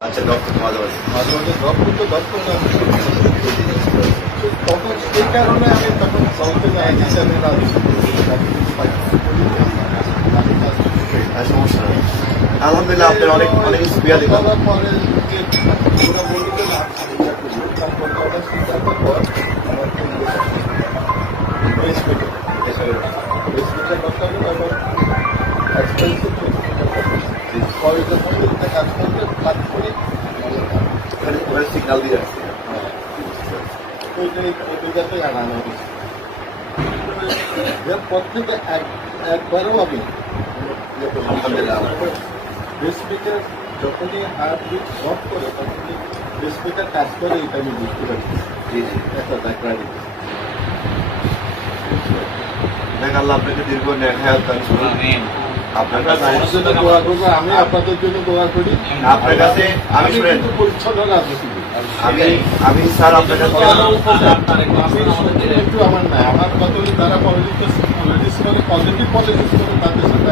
আচ্ছা ডক্টর করতে মাঝে মাঝে মাঝে মাঝে জব করতে জব তখন সেই কারণে আমি তখন সাউথে যাই হিসাবে সমস্যা নেই আলহামদুলিল্লাহ আপনার অনেক অনেক সুবিধা না, এক্সপেন্সিভ কাজ করবে কাজ ওখানে সিগন্যাল দিয়ে হয়েছে এর এক একবারও আমি। রেসপিটার যখনই হার্ট বিট করে তখনই রেসপিটার কাজ করে এটা আমি বুঝতে পারছি একটা ব্যাকগ্রাউন্ড দেখ আল্লাহ আপনাকে দীর্ঘ দান করুন। আপনার কাছে আমি আপনাদের জন্য দোয়া করি। আপনার কাছে আমি আমি শুনেন। পরিচ্ছন্ন রাজনীতিবিদ। আমি আমি স্যার আপনার কাছে একটু আমার না আমার কতগুলি তারা পলিটিক্স পলিটিক্স করে পজিটিভ পলিটিক্স করে তাদের সাথে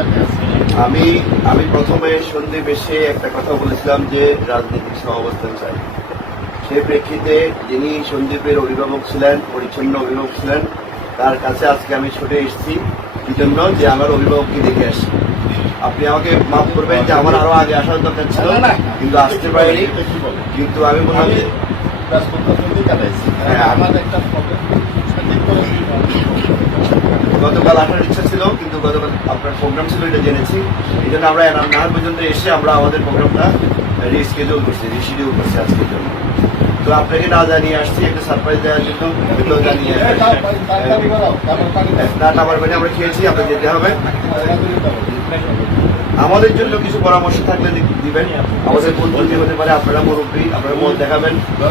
আমি আমি প্রথমে সন্দীপ এসে একটা কথা বলেছিলাম যে রাজনৈতিক সহাবস্থান চাই। সে প্রেক্ষিতে যিনি সন্দীপের অভিভাবক ছিলেন পরিচ্ছন্ন অভিভাবক ছিলেন তার কাছে আজকে আমি ছুটে এসেছি। জন্য যে আমার অভিভাবককে দেখে আসি। আপনি আমাকে মাফ করবেন যে আমার আরও আগে আসার দরকার ছিল কিন্তু আসতে পারিনি। কিন্তু আমি বললাম যে হ্যাঁ। গতকাল আসার ইচ্ছা ছিল কিন্তু গতকাল আপনার প্রোগ্রাম ছিল এটা জেনেছি। এই জন্য আমরা নাহার পর্যন্ত এসে আমরা আমাদের প্রোগ্রামটা রিস্কেডিউল করছি রিশিডিউল করছি আজকের জন্য। তো আপনাকে না জানিয়ে আসছি, একটা সারপ্রাইজ দেওয়ার জন্য, এগুলো জানিয়ে না পানি আমরা খেয়েছি, আপনাকে যেতে হবে। আমাদের জন্য কিছু পরামর্শ থাকলে দিবেন। আমাদের বলতে হতে পারে, আপনারা মুরব্বী, আপনারা মন দেখাবেন। তো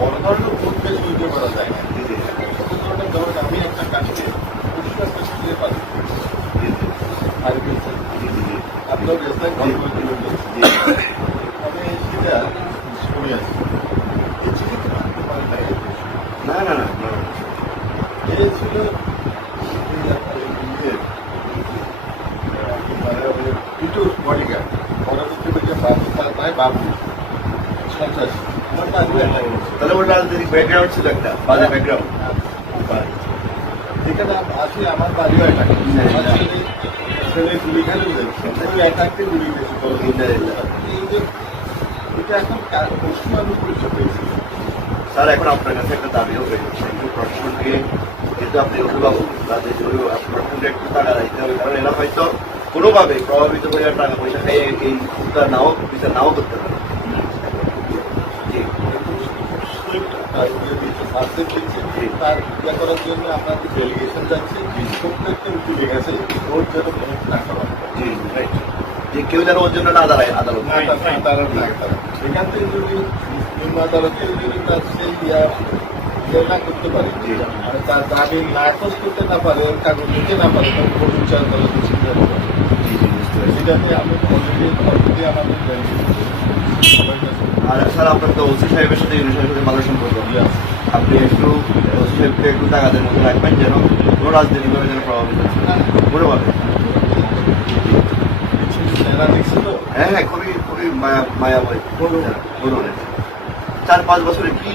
বড় ধরনের করা যায় না ছোট ধরনের ধরুন আমি একটা কাজকে অবশ্যই একটা সুযোগ পাচ্ছি আর কিছু আপনার রেস্তায় গল্প করে আমি সেটা শুনে আছি এই চিঠিতে মানতে পারে না এই দেশ। না না না না। এ ছিল এই আপনার এই ইন্ডিয়ার, আহ, কি বলে ওই পিটুর bodyguard। পরবর্তীতে যে বাবু তার ভাই বাবু। তাহলে ব্যাকগ্রাউন্ড ছিল একটা বাজে ব্যাকগ্রাউন্ড। এখানে আমার বাড়িও ছেলে গুলি খেলে গুলি খেয়েছে এটা এখন পরিচয় পেয়েছি স্যার এখন আপনার কাছে একটা দাবিও রয়েছে একটু প্রশাসনকে যেহেতু আপনি অভিভাবক তাদের জন্য প্রশাসনকে একটু টাকা দিতে হবে। কারণ এরা হয়তো কোনোভাবে প্রভাবিত হয়ে টাকা পয়সা খেয়ে এই উদ্ধার নাও বিচার নাও করতে পারে জি তার যে দিচ্ছে, সাথে দিচ্ছে, তার ইয়ে করার জন্য আপনাদের ডেলিগেশন যাচ্ছে প্রত্যেকটা উঠে গেছে ওর যেন ভোট না করা হয়। জি রাইট যে কেউ যেন ওর জন্য না দাঁড়ায় আদালত না তার- না তার না তার। এখান থেকে যদি নিম্ন আদালতে যদি তার সেই ইয়া ইয়ে না করতে পারে। আর তার দাবি নাকচ করতে না পারে ওর কাগজ নিতে না পারে তখন ভোট বিচার আদালতে সিদ্ধান্ত সেটাতে আমি অলরেডি অলরেডি আমাদের আর স্যার আপনার তো ওসি সাহেবের সাথে ইউনি সাহেবের সাথে ভালো সম্পর্ক। আপনি একটু ওসি সাহেবকে একটু টাকাদের মধ্যে রাখবেন যেন কোনো রাজনৈতিকভাবে যেন প্রভাবিত না। কোনোভাবে এরা দেখছে তো হ্যাঁ হ্যাঁ খুবই খুবই মায়া মায়াময় বলুন। চার পাঁচ বছরে কি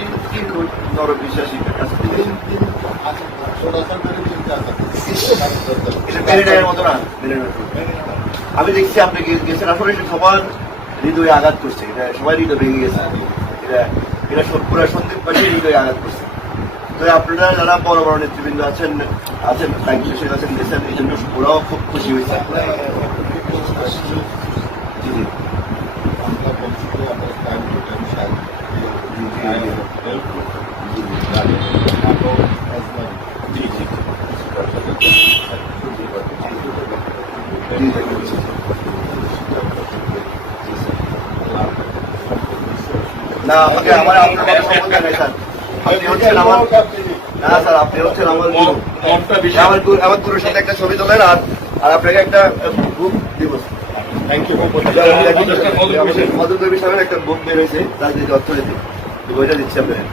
আমি দেখছি আপনি গেছেন। আসলে সবার হৃদয়ে আঘাত করছে। এটা সবাই হৃদয় ভেঙে গেছে। এটা এটা পুরো সন্দীপবাসীর হৃদয়ে আঘাত করছে। তো আপনারা যারা বড় বড় নেতৃবৃন্দ আছেন আছেন ব্যাংক আছেন, গেছেন, এই জন্য ওরাও খুব খুশি হয়েছে। জি জি আমরা বলছি যে আমরা টাইম টু টাইম সাহায্য জি, জি, হেল্প জি, জি। জি জি জি জি বুঝছি। না আমাকে আমার আপনার নেই স্যার। আপনি হচ্ছেন আমার না। স্যার আপনি হচ্ছেন আমার আমার আমার গুরুর সাথে একটা ছবি তোলেন আর আর আপনাকে একটা বুক দিব থ্যাংক ইউ মধুর সাহেবের একটা বুক বের হয়েছে রাজনীতি অর্থনীতি বইটা দিচ্ছি আপনাকে।